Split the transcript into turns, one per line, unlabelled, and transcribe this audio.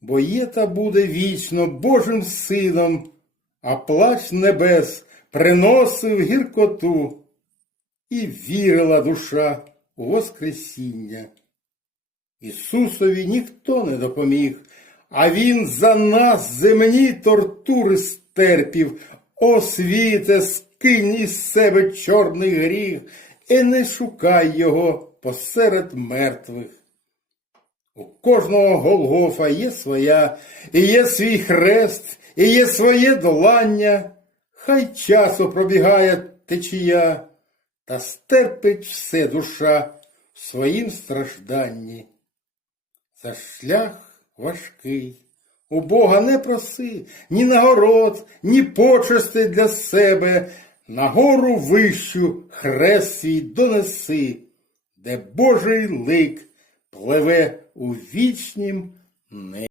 бо є та буде вічно Божим сином, а плач небес приносив гіркоту, і вірила душа у Воскресіння. Ісусові ніхто не допоміг, а Він за нас земні тортури стерпів. О світе, скинь із себе чорний гріх, і не шукай його посеред мертвих. У кожного Голгофа є своя, і є свій хрест, і є своє долання. Хай часу пробігає течія, та стерпить все душа в своїм стражданні. Це шлях важкий. У Бога не проси ні нагород, ні почести для себе. На гору вищу хрест свій донеси, де Божий лик пливе у вічнім небі.